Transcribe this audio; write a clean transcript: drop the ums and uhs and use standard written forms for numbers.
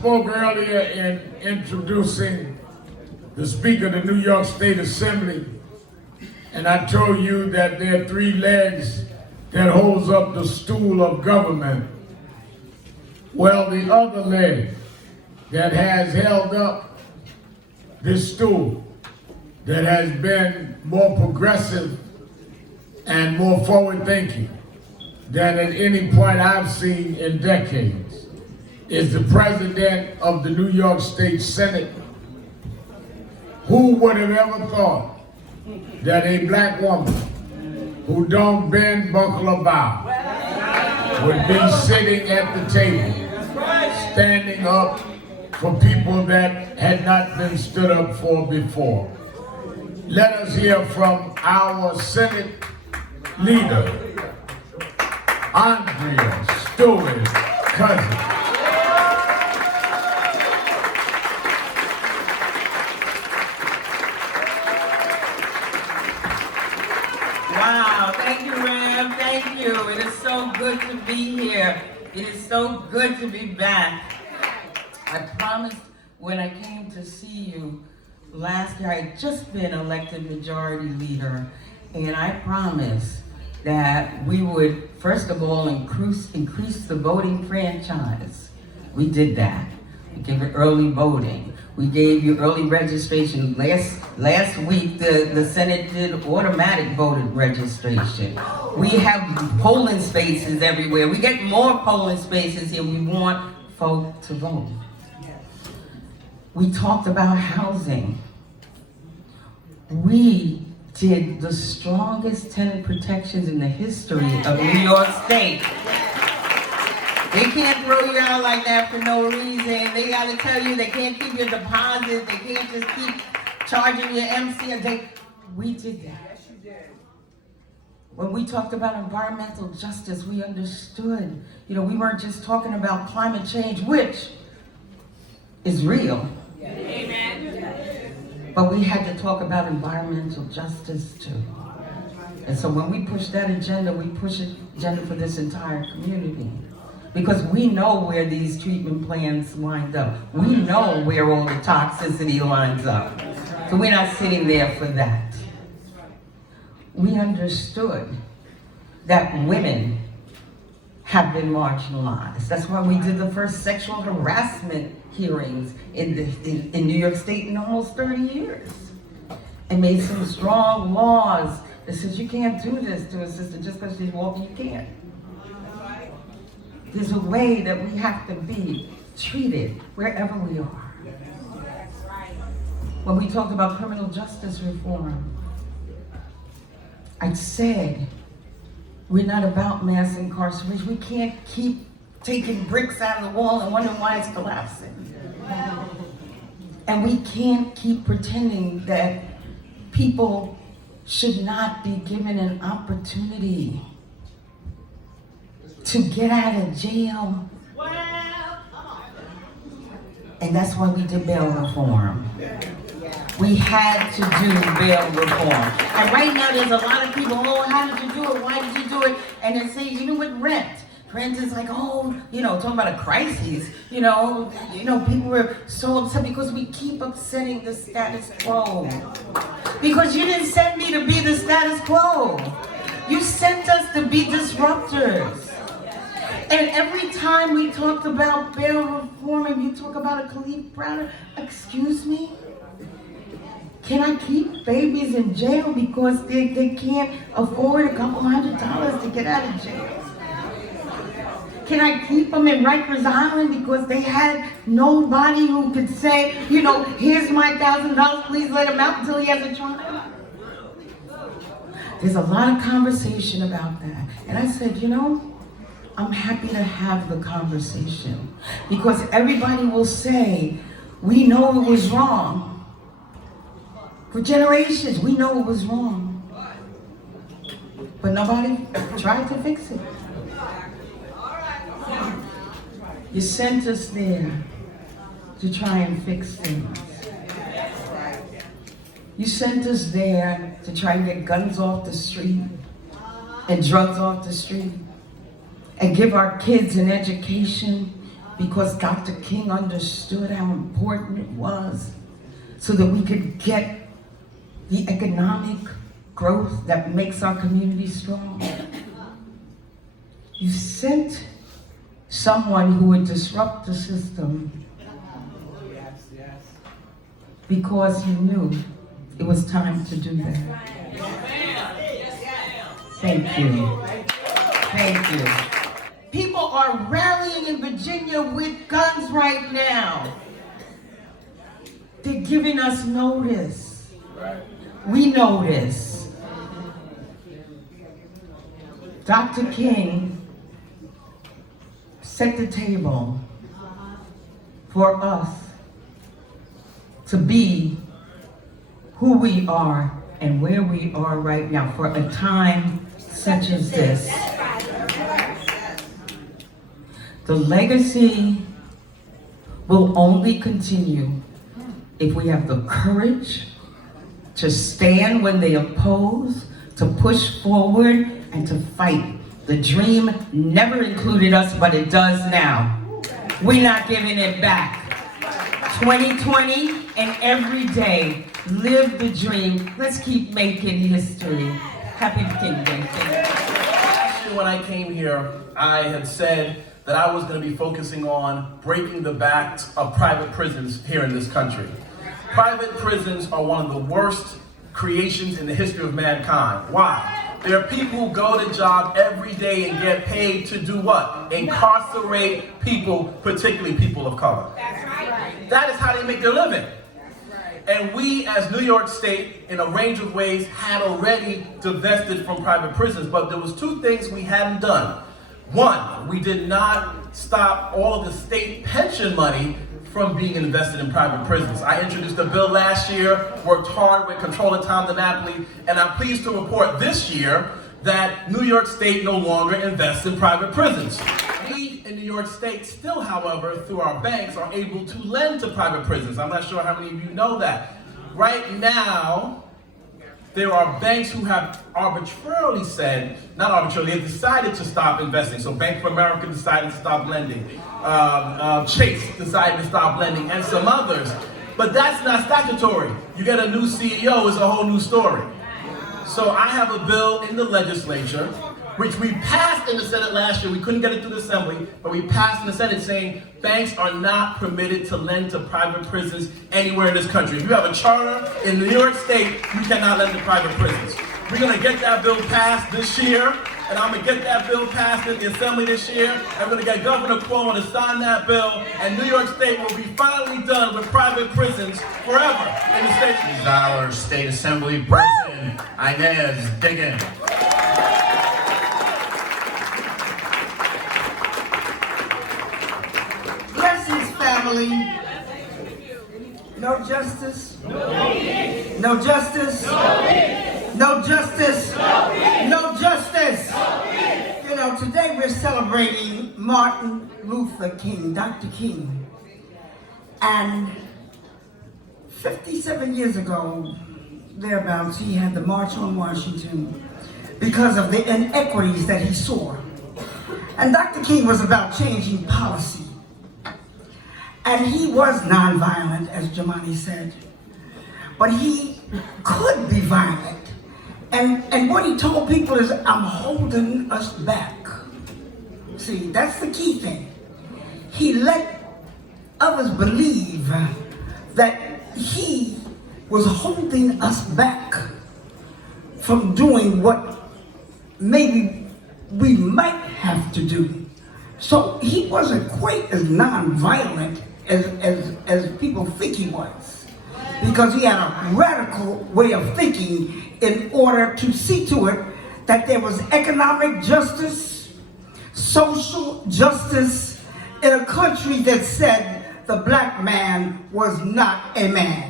spoke earlier in introducing the Speaker of the New York State Assembly, and I told you that there are three legs that holds up the stool of government. Well, the other leg that has held up this stool, that has been more progressive and more forward-thinking than at any point I've seen in decades, is the President of the New York State Senate. Who would have ever thought that a black woman who don't bend, buckle, or bow would be sitting at the table, standing up for people that had not been stood up for before? Let us hear from our Senate leader, Andrea Stewart Cousins. Wow, thank you, Ram, thank you. It is so good to be here. It is so good to be back. I promised when I came to see you last year, I had just been elected majority leader, and I promised that we would, first of all, increase the voting franchise. We did that. We gave it early voting. We gave you early registration. Last week, the Senate did automatic voter registration. We have polling spaces everywhere. We get more polling spaces here. We want folk to vote. We talked about housing. We did the strongest tenant protections in the history of New York State. They can't throw you out like that for no reason. They gotta tell you they can't keep your deposit. They can't just keep charging your MC. And we did that. When we talked about environmental justice, we understood. We weren't just talking about climate change, which is real. Amen. But we had to talk about environmental justice too. And so when we push that agenda, we push an agenda for this entire community. Because we know where these treatment plants wind up. We know where all the toxicity lines up. So we're not sitting there for that. We understood that women have been marginalized. That's why we did the first sexual harassment hearings in New York State in almost 30 years. And made some strong laws that says you can't do this to a sister just because she's walking, you can't. There's a way that we have to be treated wherever we are. When we talked about criminal justice reform, I said, we're not about mass incarceration. We can't keep taking bricks out of the wall and wondering why it's collapsing. And we can't keep pretending that people should not be given an opportunity to get out of jail. And that's why we did bail reform. We had to do bail reform. And right now there's a lot of people, oh, how did you do it? Why did you do it? And they say, even with rent is like, oh, talking about a crisis. People were so upset because we keep upsetting the status quo. Because you didn't send me to be the status quo. You sent us to be disruptors. And every time we talk about bail reform and you talk about a Khalif Browder, excuse me? Can I keep babies in jail because they can't afford a couple $100 to get out of jail? Can I keep them in Rikers Island because they had nobody who could say, here's my $1,000, please let him out until he has a trial? There's a lot of conversation about that. And I said, I'm happy to have the conversation because everybody will say, we know it was wrong. For generations, we know it was wrong. But nobody tried to fix it. You sent us there to try and fix things. You sent us there to try and get guns off the street and drugs off the street and give our kids an education because Dr. King understood how important it was so that we could get the economic growth that makes our community strong. You sent someone who would disrupt the system because you knew it was time to do that. Thank you. Thank you. People are rallying in Virginia with guns right now. They're giving us notice. We notice. Dr. King set the table for us to be who we are and where we are right now for a time such as this. The legacy will only continue if we have the courage to stand when they oppose, to push forward, and to fight. The dream never included us, but it does now. We're not giving it back. 2020 and every day, live the dream. Let's keep making history. Happy King Day. Last year when I came here, I had said that I was going to be focusing on breaking the backs of private prisons here in this country. Private prisons are one of the worst creations in the history of mankind. Why? There are people who go to job every day and get paid to do what? Incarcerate people, particularly people of color. That is how they make their living. And we, as New York State, in a range of ways, had already divested from private prisons, but there was two things we hadn't done. One, we did not stop all of the state pension money from being invested in private prisons. I introduced a bill last year, worked hard with Comptroller Tom DiNapoli, and I'm pleased to report this year that New York State no longer invests in private prisons. We in New York State still, however, through our banks, are able to lend to private prisons. I'm not sure how many of you know that. Right now, there are banks who have arbitrarily said, not arbitrarily, they've decided to stop investing. So Bank of America decided to stop lending. Chase decided to stop lending, and some others. But that's not statutory. You get a new CEO, it's a whole new story. So I have a bill in the legislature, which we passed in the Senate last year. We couldn't get it through the Assembly, but we passed in the Senate saying banks are not permitted to lend to private prisons anywhere in this country. If you have a charter in New York State, you cannot lend to private prisons. We're going to get that bill passed this year, and I'm going to get that bill passed in the Assembly this year, and we're going to get Governor Cuomo to sign that bill, and New York State will be finally done with private prisons forever in the state. Is our State Assembly President, Inez Diggin. Blessings, family. No justice. No justice. No justice. No justice. You know, today we're celebrating Martin Luther King, Dr. King. And 57 years ago, thereabouts, he had the March on Washington because of the inequities that he saw. And Dr. King was about changing policy. And he was nonviolent, as Jemani said. But he could be violent. And what he told people is, I'm holding us back. See, that's the key thing. He let others believe that he was holding us back from doing what maybe we might have to do. So he wasn't quite as nonviolent as people think he was, because he had a radical way of thinking in order to see to it that there was economic justice, social justice in a country that said the black man was not a man.